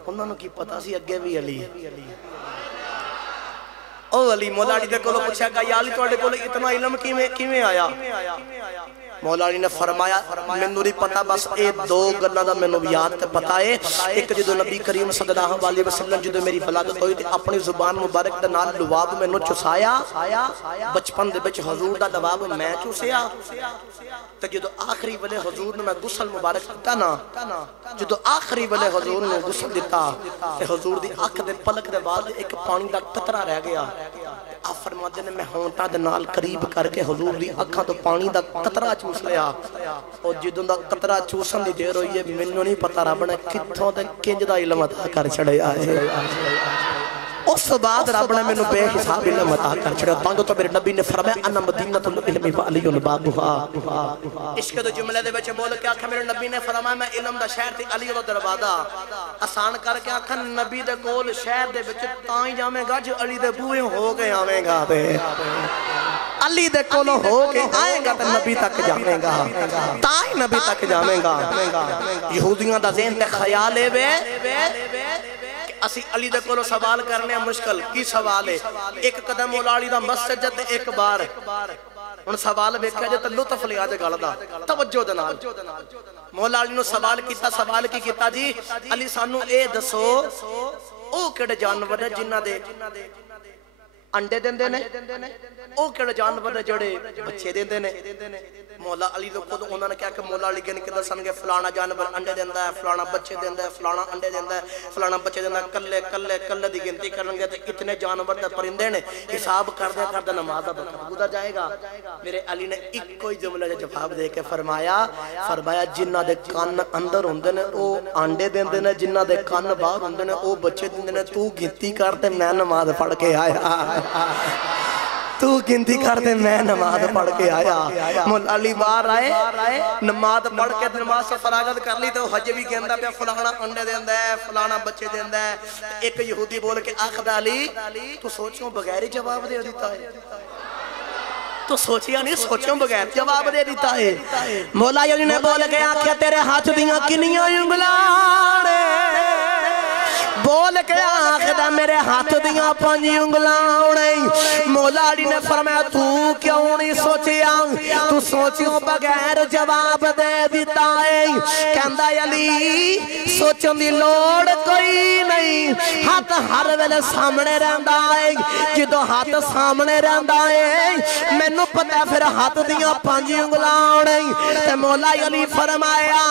انہاں نوں کی پتہ سی اگے بھی علی ہے او علی مولا علی دے کولو پوچھا کہ یا علی تواڈے کول اتنا علم کیویں آیا مولا علی نے فرمایا مینوں نہیں پتہ بس اے دو گلاں دا مینوں یاد تے پتہ ہے ایک جدوں نبی کریم صلی اللہ علیہ وسلم جدوں میری ولادت ہوئی تے اپنی زبان مبارک دے نال لواب مینوں چسایا بچپن دے وچ حضور دا لواب میں چوسیا تے جدوں آخری ویلے حضور نے میں غسل مبارک کیتا نا جدوں آخری ویلے حضور نے غسل دتا تے حضور دی اکھ دے پلک دے بعد ایک پانی دا قطرہ رہ گیا آپ فرماتے ہیں میں ہونٹا دے نال قریب کر کے حضور دی اکھاں تو پانی دا قطرہ چوس لیا اور جدوں دا قطرہ چوسن دی دیر ہوئی ہے مینوں نہیں پتہ رب نے کتھوں تے کنج دا علم عطا کر چھڑیا ہے اس بعد رب نے مینوں بے حساب علم عطا کر چھڑیا تانگو تو میرے نبی نے فرمایا انا مدینۃ العلم وعلی بابها عشق دے جملے دے وچ بول کے آکھا میرے نبی نے فرمایا میں علم دا شہر تے علی دا دروازہ آسان کر کے آکھا نبی دے کول شہر دے وچ تاں ہی جاویں گا جو علی دے بوئے ہو کے آویں گا تے علی دے کولو ہو کے آئے گا تے نبی تک جاویں گا تاں ہی نبی تک جاویں گا یہودیاں دا ذہن تے خیال ہے وے اسی علی دے کولو سوال کرنے مشکل کی سوال ہے ایک قدم مولا علی دا مسجد تے ایک بار ان سوال ویکھیا جے تے لطف لیا جے گل دا توجہ دے نال مولا علی نو سوال کیتا جی علی سانو اے دسو او کیڑے جانور نے جنہاں دے انڈے دیندے نے او کیڑے جانور نے جڑے بچے دیندے نے مولا علی لوگ کو انہوں نے کہا کہ مولا علی گن کے دسن گے فلانا جانور انڈے دیندہ ہے فلانا بچے دیندہ ہے فلانا انڈے دیندہ ہے فلانا بچے دیندہ ہے کلے دی گنتی کریں گے تو اتنے جانور دے پرندے نے حساب کردے نماز دا گزر جائے گا میرے علی نے ایک کوئی جملہ جواب دے کے فرمایا جنہ دے کان اندر ہوندے نے او انڈے دیندے نے جنہ دے کان باہر ہوندے نے او بچے دیندے نے تو گنتی کرتے میں نماز پڑھ کے آیا تو گنتی کر دے میں نماز پڑھ کے آیا مولا علی باہر آئے نماز پڑھ کے نماز سے فراغت کر لی تو حج بھی گیندہ پہ فلانا انڈے دیندہ ہے فلانا بچے دیندہ ہے ایک یہودی بول کے آخدہ علی تو سوچوں بغیر ہی جواب دے دیتا ہے تو سوچیا نہیں سوچوں بغیر جواب دے دیتا ہے مولا علی نے بول کے آخیا تیرے ہاتھ دیاں کنیاں انگلانے بول کے آخدہ میرے ہاتھ دیاں پانچ انگلاں مولا علی نے فرمایا تو کیوں نہیں سوچیا تو سوچیوں بغیر جواب دے دیتا ہے کہندہ علی سوچوں دی لوڑ کوئی نہیں ہاتھ ہر ویلے سامنے رہندا ہے جدو ہاتھ سامنے رہندا ہے میں نو پتہ پھر ہاتھ دیاں پانچ انگلاں تے مولا علی فرمایا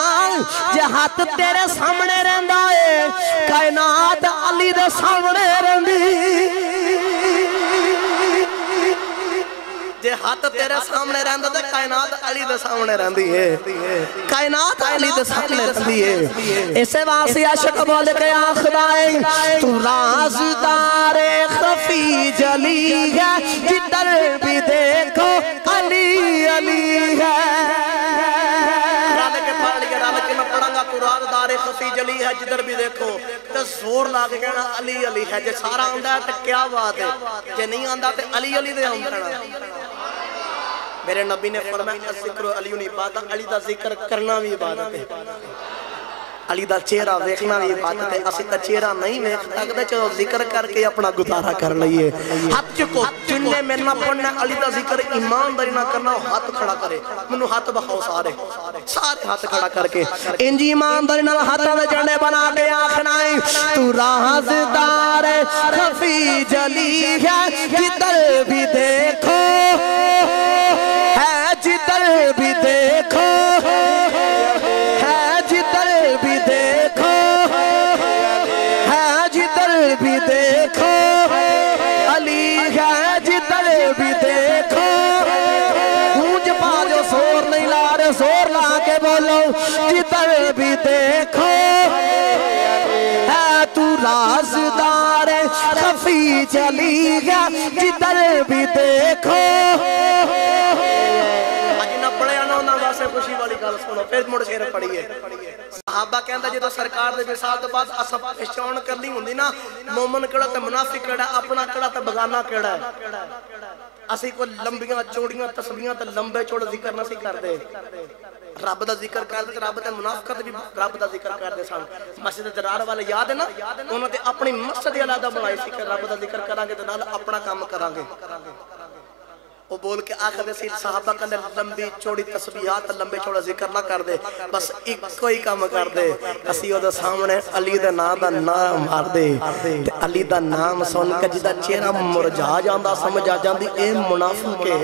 جے ہاتھ تیرے سامنے رہندا ہے کائنات علی دے سامنے رہندی جے ہاتھ تیرے سامنے رہندا تے کائنات علی دے سامنے رہندی ہے کائنات علی دے سامنے رہندی ہے اسے واسطے عاشق بول کے آخدا ہے تو رازدار خفی جلی ہے جدھر بھی دیکھو علی علی ہے رل کے پڑھ لیا رل کے میں پڑھاں گا تو رازدار خفی جلی ہے جدھر بھی دیکھو تے زور لا کے کہنا علی علی ہے جے سارا آندا ہے تے کیا بات ہے جے نہیں آندا تے علی علی دے آندا میرے نبی نے فرمایا ذکر علی عبادت علی دا ذکر کرنا بھی عبادت ہے علی دا چہرہ ویکھنا بھی عبادت ہے اسی تا چہرہ نہیں ویکھ سکدے چلو ذکر کر کے اپنا گزارا کر لئیے ہاتھ چکو چنے میں نہ پڑھنا علی دا ذکر ایمانداری نہ کرنا ہاتھ کھڑا کرے منو ہاتھ بخاؤ سارے ہاتھ کھڑا کر کے انجی ایمانداری نہ ہاتھاں دے جھنڈے بنا کے آکھنا ہے تو رازدار خفی جلی ہے جدھر بھی دیکھو ہے جدھر بھی دیکھو جدھر بھی دیکھو ہے تو رازدار خفی جلی ہے جدھر بھی دیکھو آج نہ پڑھے آنا ہونا واسے خوشی والی گال سنو پھر مڑ شیر پڑھئے صحابہ کہندا جدو سرکار دے وصال تو بعد اصف پہچان کرنی ہوندی نا مومن کیڑا تے منافق کیڑا اپنا کیڑا تے بگانا کیڑا ہے اسی کو لمبیاں چوڑیاں تسبیحاں تے لمبے چوڑ ذکر نہ سی کردے رب دا ذکر کردے تے رب تے منافقت بھی رب دا ذکر کردے سن مسجد درار والے یاد ہے نا انہوں نے اپنی مسجد علیحدہ بنائی سی کہ رب دا ذکر کران گے تے نال اپنا کام کران گے وہ بول کے آخر سی صحابہ کہنے لمبی چوڑی تسبیحات لمبے چوڑا ذکر نہ کر دے بس ایک کوئی کام کر دے اسی او دے سامنے علی دے نام دا نام مار دے علی دا نام سن کے جدا چہرہ مرجھا جاندا سمجھ آ جاندی اے منافق ہے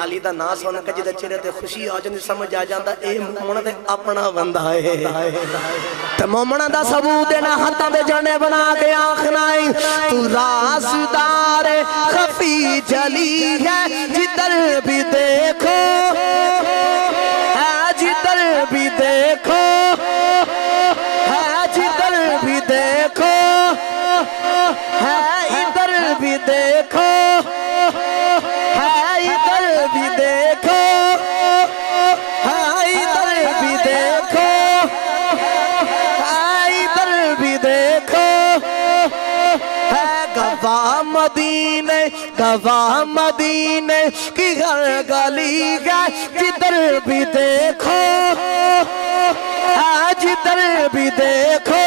علی دا نام سن کے جدا چہرے تے خوشی آ جاندی سمجھ آ جاندا اے مومن دے اپنا بندہ ہے تے مومن دا ثبوت نہ ہاتھاں دے جھنڈے بنا کے آکھنا ہے تو رازدار خفی جلی ہے جدھر بھی دیکھو ہے جدھر بھی دیکھو ہے جدھر بھی دیکھو ہے ادھر بھی دیکھو ہے ادھر بھی دیکھو ہے ادھر بھی دیکھو ہے ادھر بھی دیکھو ہے گواہ مدینے کی ہر گلی ہے جدھر بھی دیکھو ہے جدھر بھی دیکھو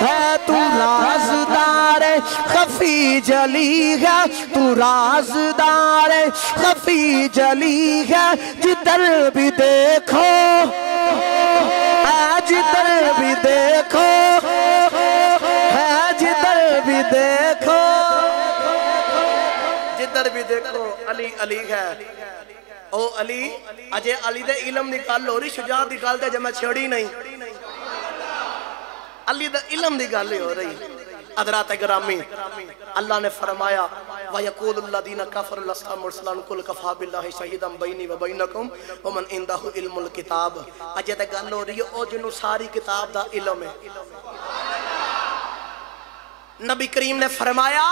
ہے تو رازدار خفی جلی ہے تو رازدار خفی جلی ہے جدھر بھی دیکھو ہے جدھر بھی دیکھو ہے جدھر بھی دیکھو جدھر بھی دیکھو علی علی ہے او علی اجے علی دے علم نکال لو رہی شجاعت نکال دے جب میں چھڑی نہیں علی دے علم نکال ہو رہی حضرات گرامی اللہ نے فرمایا وَيَقُولُ الَّذِينَ كَفَرُوا لَسْتَ مُرْسَلًا قُلْ كَفَى بِاللَّهِ شَهِيدًا بَيْنِي وَبَيْنَكُمْ وَمَنْ عِندَهُ عِلْمُ الْكِتَابِ اجے تے گل ہو رہی ہے او جنوں ساری کتاب دا علم ہے نبی کریم نے فرمایا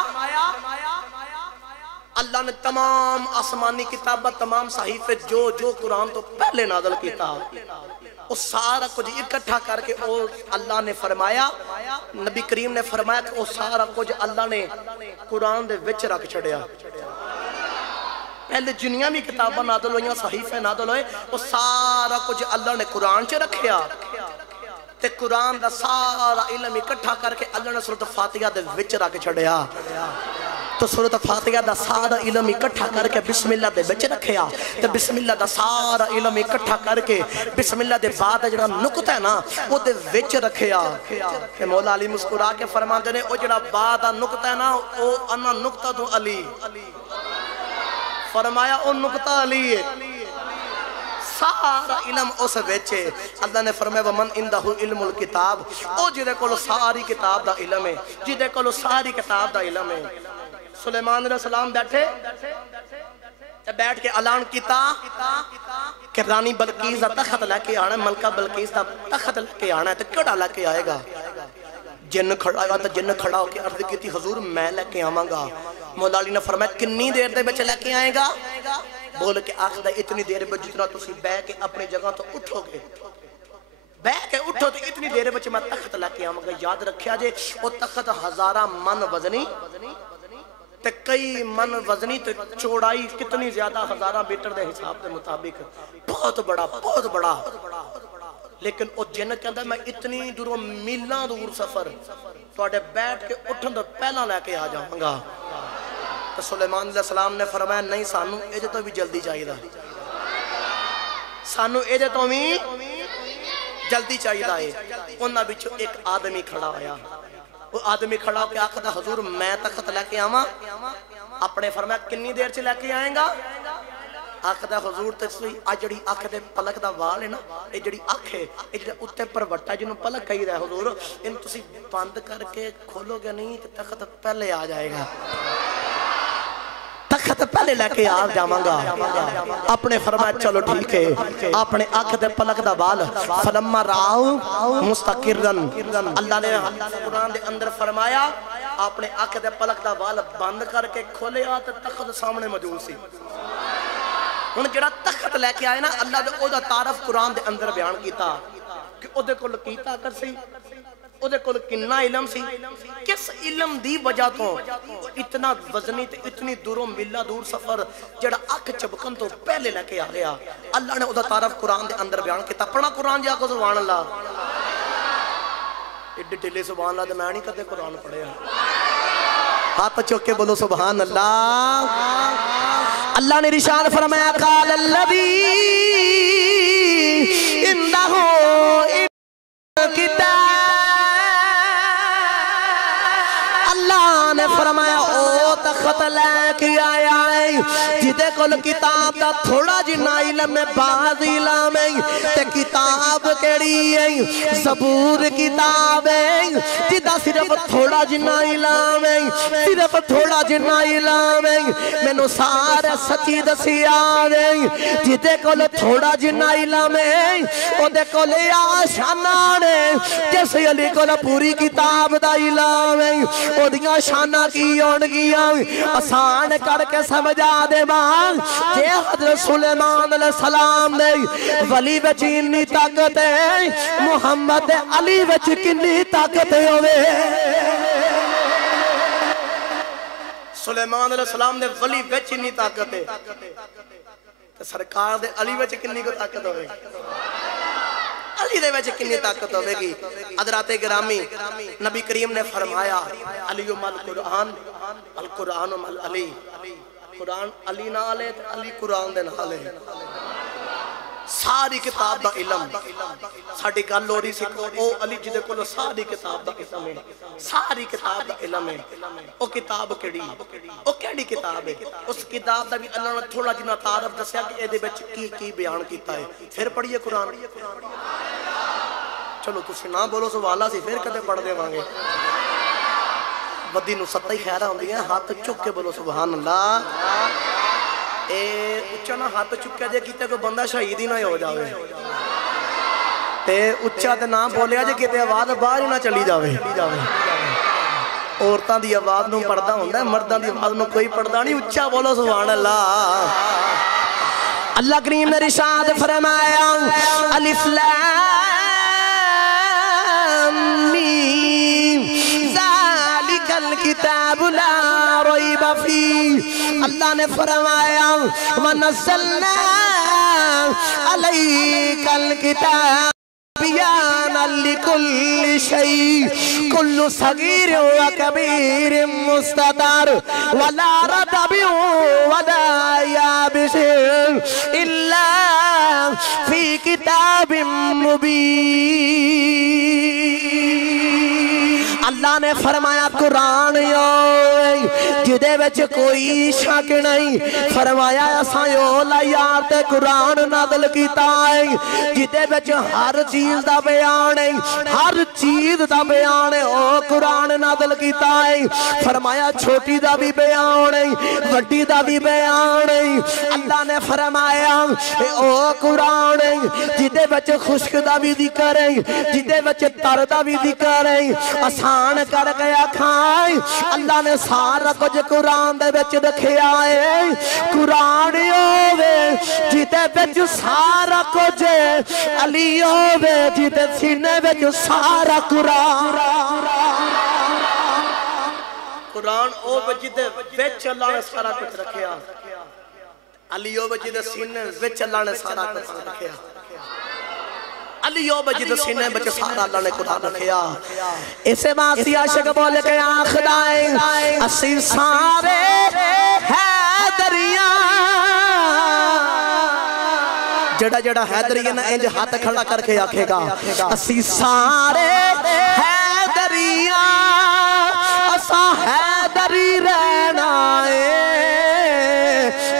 اللہ نے تمام آسمانی کتابہ تمام صحیفے جو قرآن تو پہلے نازل کیتا وہ سارا کچھ اکٹھا کر کے اللہ نے فرمایا نبی کریم نے فرمایا کہ وہ سارا کچھ اللہ نے قرآن دے وچ رکھ چھڑیا پہلے جنیاں بھی کتابہ نازل ہوئیاں صحیفے نازل ہوئے وہ سارا کچھ اللہ نے قرآن چ رکھیا تے قرآن دا سارا علم اکٹھا کر کے اللہ نے سورۃ فاتحہ دے وچ رکھ چھڑیا تو سورۃ فاتحہ دا سارا علم اکٹھا کر کے بسم اللہ دے وچ رکھیا تے بسم اللہ دا سارا علم اکٹھا کر کے بسم اللہ دے بعد جڑا نقطہ ہے نا وہ دے وچ رکھیا کہ مولا علی مسکرا کے فرماندے نے او جڑا بعد دا نقطہ ہے نا او انا نقطہ تو علی فرمایا او نقطہ علی ہے سارا علم اس ویچے اللہ نے فرمایا ومن عندہ علم الکتاب او جدے کولو ساری کتاب دا علم ہے جدے کولو ساری کتاب دا علم ہے سلیمان علیہ السلام بیٹھے بیٹھ کے اعلان کیتا کہ رانی بلقیس دا تخت لے کے آنا ہے، ملکہ بلقیس دا تخت لے کے آنا ہے، تو کیڑا لے کے آئے گا؟ جن کھڑا گا تو جن کھڑا ہو کے عرض کی تھی حضور میں لے کے آواں گا۔ مولا علی نے فرمایا کنی دیر دے بچے لے کے آئے گا؟ بول کے آخدہ اتنی دیر میں جتنا تسی بے کے اپنی جگہ تو اٹھو گے، بے کے اٹھو تو اتنی دیر بچے میں تخت لے کے آواں گا۔ یاد رکھیا جے وہ تخت 1000 من وزنی تے کئی من وزنی تے چوڑائی کتنی زیادہ 1000 میٹر دے حساب دے مطابق بہت بڑا لیکن او جن کہندا میں اتنی دوروں میلاں دور سفر تواڈے بیٹھ کے اٹھن تو پہلا لے کے آ جاواں گا۔ تو سلیمان علیہ السلام نے فرمایا نہیں سانو ایدے تو بھی جلدی چاہیے، سانو ایدے تو بھی جلدی چاہیے۔ انہاں وچوں ایک آدمی کھڑا ہویا، وہ آدمی کھڑا ہو کے آخدا حضور میں تخت لے کے آواں؟ اپنے فرمایا کنی دیر سے لے کے آئیں گا؟ آخدا حضور تسوی آج جڑی آنکھ دے پلک دا وال ہے نا، یہ جڑی آنکھ ہے یہ جڑے اتے پر وٹا جنہوں پلک کہی رہا ہے حضور ان تسی بند کر کے کھولو گے نہیں تو تخت پہلے آ جائے گا، تخت پہلے لے کے آ جاواں گا۔ اپنے فرمایا چلو ٹھیک ہے، اپنے آنکھ دے پلک دا وال فلما راؤ مستقرن، اللہ نے قرآن دے اندر فرمایا اپنے آنکھ دے پلک دا وال بند کر کے کھولے آتے تخت سامنے موجود سی۔ انہوں جڑا تخت لے کے آئے نا اللہ دے او دا تعارف قرآن دے اندر بیان کیتا کہ او دے کل کیتا کر سی، او دے کل کننا علم سی، کس علم دی وجہ تو اتنا وزنی تے اتنی دوروں ملا دور سفر جڑا اکھ چبکن تو پہلے لے کے آ گیا۔ اللہ نے او دا تعارف قرآن دے اندر بیان کیتا۔ پڑھنا قرآن جا کو سبحان اللہ، ایڈے ٹلے سبحان اللہ دے میں نہیں کدے قرآن پڑھے، ہاتھ چوک کے بولو سبحان اللہ۔ اللہ نے ارشاد فرمایا قال الذی عندہ کتاب، اللہ نے فرمایا او تخت لے کے آیا ہے جدے کل کتاب دا تھوڑا جنہ علم ہے بعض علم ہے تے کتاب کیڑی ہے زبور کتاب ہے جدہ صرف تھوڑا جنہ علم ہے، صرف تھوڑا جنہ علم ہے میں نو سارے سچی دسی آدھے جدے کل تھوڑا جنہ علم ہے او دے کل آشانہ نے جیسے علی کل پوری کتاب دا علم ہے او دیاں شانہ کی اونگیاں آسان کر کے سمجھا دے بان جے حضرت سلیمان علیہ السلام نے ولی وچ اتنی طاقت ہے محمد علی وچ کتنی طاقت ہوئے۔ سلیمان علیہ السلام نے ولی وچ اتنی طاقت ہے تو سرکار دے علی وچ کتنی کو طاقت ہوئے، علی دے وجہ کنی طاقت ہوئے گی۔ حضرات گرامی نبی کریم نے فرمایا علی مل قرآن القرآن مل علی، قرآن علی نالے علی قرآن دے نالے، ساری کتاب دا علم ساڑھی گل ہو رہی سی او علی جدے کو ساری کتاب دا علم ہے، ساری کتاب دا علم ہے۔ او کتاب کیڑی، او کیڑی کتاب ہے، اس کتاب دا بھی اللہ نے تھوڑا جنہ تعارف دسیا کہ اے دے بچ کی بیان کیتا ہے۔ پھر پڑھئے قرآن، چلو تسی نہ بولو سبحان اللہ سی پھر کدے پڑھ دے وانگے، بدی نو ستہ ہی خیرہ ہوندی ہیں، ہاتھ چک کے بولو سبحان اللہ۔ اے اچھا نہ ہاتھ چکے دے کیتے کو بندہ شہید ہی نہ ہو جاوے، تے اچھا تے نہ بولیا جے کیتے آواز باہر ہی نہ چلی جاوے۔ عورتاں دی آواز نو پردہ ہوندہ ہے، مرداں دی آواز نو کوئی پردہ نہیں، اچھا بولو سبحان اللہ۔ اللہ کریم نے ارشاد فرمایا الف لام میم ذالک الکتاب لا ریب فیہ، اللہ نے فرمایا وَنَزَّلْنَا عَلَيْكَ الْكِتَابَ بِيَانًا لِكُلِّ شَيْءٍ كُلُّ صَغِيرٍ وَكَبِيرٍ مُسْتَطَرٍ وَلَا رَطَبٍ وَلَا يَابِسٍ إِلَّا فِي كِتَابٍ مُبِينٍ۔ اللہ نے فرمایا قرآن جدے وچ کوئی شک نہیں فرمایا اساں یو لایات قرآن نازل کیتا ہے جدے وچ ہر چیز دا بیان ہے ہر چیز دا بیان ہے او قرآن نازل کیتا ہے فرمایا چھوٹی دا بھی بیان ہے وڈی دا بھی بیان ہے اللہ نے فرمایا او قرآن ہے جدے وچ خشک دا بھی ذکر ہے جدے وچ تر دا بھی ذکر ہے آسان کر کے آکھائیں اللہ نے سارا کچھ قرآن دے وچ رکھیا ہے قرآن ہووے جدے وچ سارا کچھ علی ہووے جدے سینے وچ سارا قرآن قرآن ہووے جدے وچ اللہ نے سارا کچھ رکھیا علی ہووے جدے سینے وچ اللہ نے سارا کچھ رکھیا علی بجد سینے بچ سارا اللہ نے قرآن رکھیا اسے ماسی عاشق بول کے آخدائیں اسی سارے حیدریاں جڑا جڑا حیدری ہے نا انج ہاتھ کھڑا کر کے آکھے گا اسی سارے حیدریاں اسا حیدری رہنا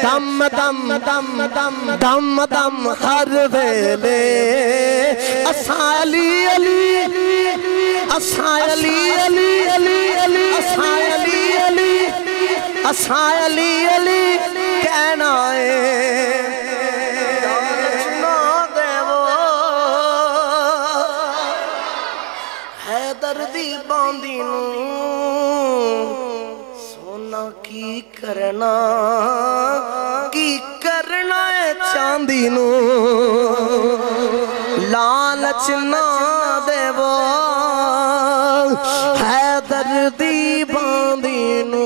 دم دم دم دم دم دم ہر ویلے اساں علی علی اساں علی علی علی اساں علی علی اساں علی علی کہنا ہے حیدر دی باندی سونا کی کرنا ہے چاندی نو لالچ نہ دیو حیدر دی باندی نو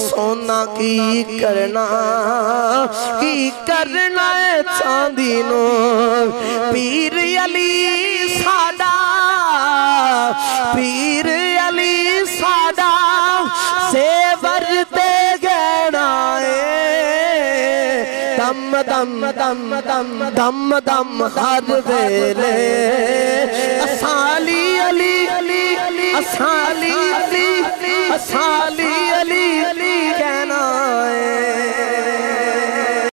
سونا کی کرنا ہے چاندی نو پیر علی ساڈا پیر علی ساڈا سیور تے گہنا دم دم دم دم دم دم ہر ویلے اساں علی علی اساں علی علی اساں علی علی